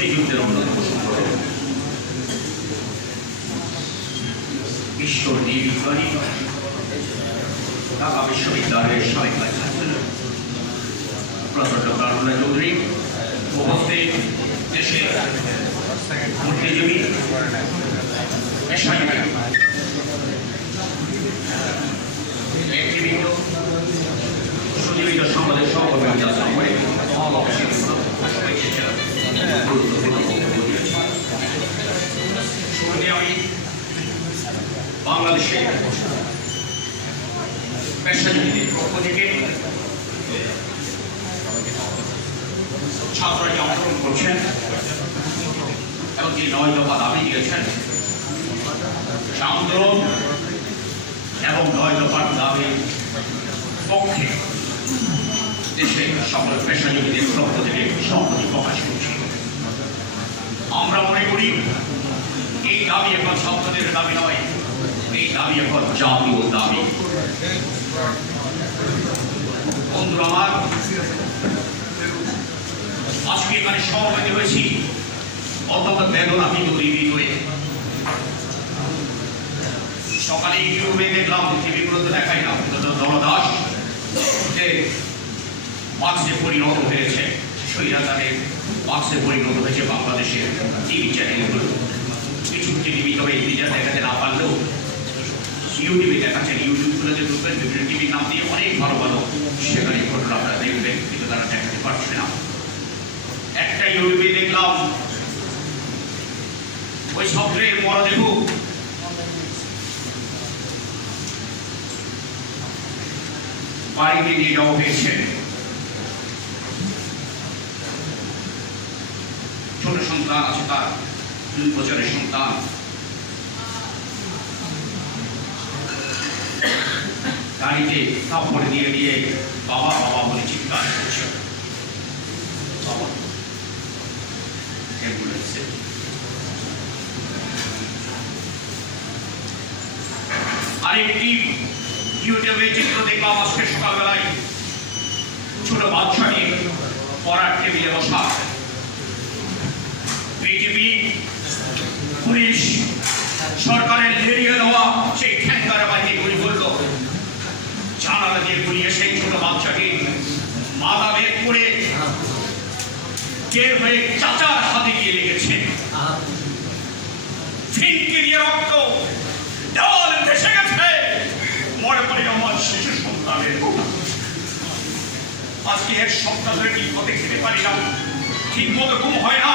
মুক্তিযুদ্ধের অন্যতম সংগঠন ঈশ্বর নির্বিকারী ঢাকা বিশ্ববিদ্যালয়ের সাবেক চ্যান্সেলর প্রফেসর চৌধুরী উপস্থিত দেশের বুদ্ধিজীবী সুজীবিত সমাজের আসসালামু আলাইকুম সবাইকে পেশাজীবীদের পক্ষ থেকে অংশগ্রহণ করছেন এবং যে নয় দফা দাবি এবং নয় দফার পক্ষে দেশের সকল পেশাজীবীদের পক্ষ থেকে সম্মতি প্রকাশ করছি। আমরা মনে করি এই দাবি এখন ছাত্রদের দাবি নয়, এই দাবি এখন জাতীয় দাবি। বন্ধুরা আমার, আজকে এখানে সমবেত হয়েছি, অত্যন্ত বেদনাতীত হৃদয়ে সকালে ইউটিউবে দেখলাম টিভিগুলোতে দেখাই না দলদাস, যে বাক্সে পরিণত হয়েছে স্বৈরাচারের বাক্সে পরিণত হয়েছে একটা ইউটিউবে দেখলাম ওই মরদেহ বাড়িতে নিয়ে যাওয়া হয়েছে ছোট সন্তান আছে তার দুই বছরের সন্তান। গাড়িতে কাপড় দিয়ে দিয়ে বাবা বাবা বলে চিৎকার করছে। বাবা। আরেকটি ইউটিউবে চিত্র দেখলাম আজকে সকালবেলায়। ছোট বাচ্চা নিয়ে পড়ার টেবিলে বসা। বিজেপি, পুলিশ, সরকারের লেরিয়ে দেওয়া সেই ঠ্যাঙ্কার বাহিনী গুলি করল। জানালা দিয়ে গুলি এসে ছোট বাচ্চাকে মাথা বের করে বের হয়ে চাচার হাতে গিয়ে লেগেছে। ফিনকে দিয়ে রক্ত দেওয়াল ভেসে গেছে। মনে পড়ে আমার শিশু সন্তানের আজকে এক সপ্তাহ ধরে ঠিক মতো খেতে পারি না? ঠিক মতো ঘুম হয় না?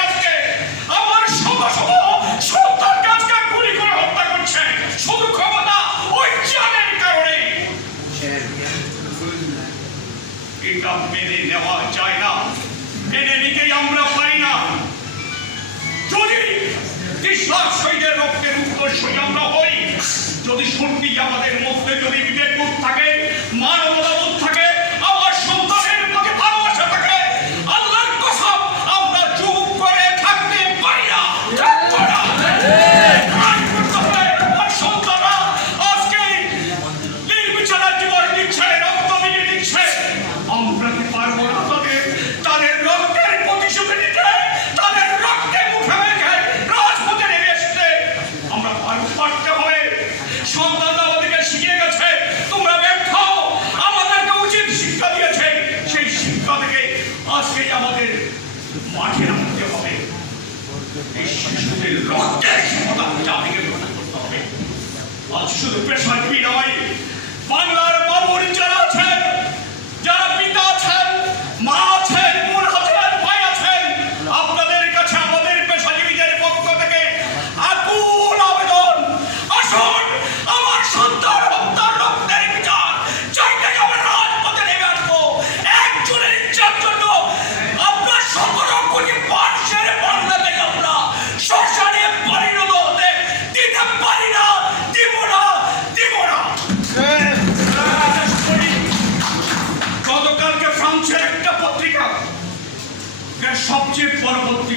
যদি সত্যি আমাদের মধ্যে যদি বিবেক থাকে মাঠে নামতে হবে এই শিশুদের রক্তের ক্ষমতা করতে হবে আজ শুধু পেশাজীবী নয় বাংলার বাবুর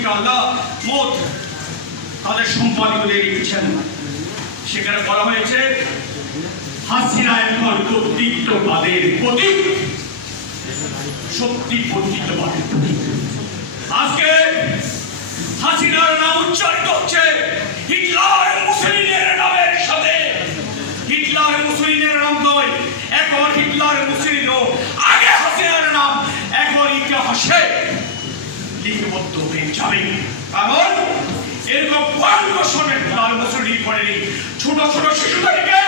ইনশাআল্লাহ তাদের রেখেছেন সেখানে বলা হয়েছে, হাসিনা এখন কর্তৃত্ববাদের প্রতীক। সত্যি কর্তৃত্ববাদের আজকে হাসিনার নাম উচ্চারণ লিপিবদ্ধ হয়ে যাবে। কারণ এরকম পাঁচ বছরের বছর ছোট ছোট শিশুদেরকে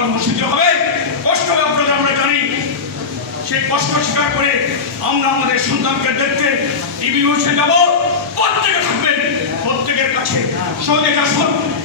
কর্মসূচি হবে। কষ্ট আপনারা আমরা জানি। সেই কষ্ট স্বীকার করে আমরা আমাদের সন্তানকে দেখতে টিভি বসে যাব। প্রত্যেকে থাকবেন, প্রত্যেকের কাছে। সদেখা সত্য